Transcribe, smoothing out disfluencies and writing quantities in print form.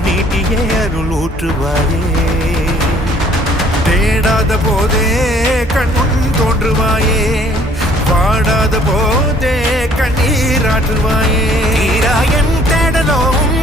கரம் நீட்டியே அருள் ஊற்றுவாயே. தேடாத போதே கண்முன் தோன்றுவாயே, வாடாத போதே கண்ணீராற்றுவாயே. தீராயன் தேடலோவும்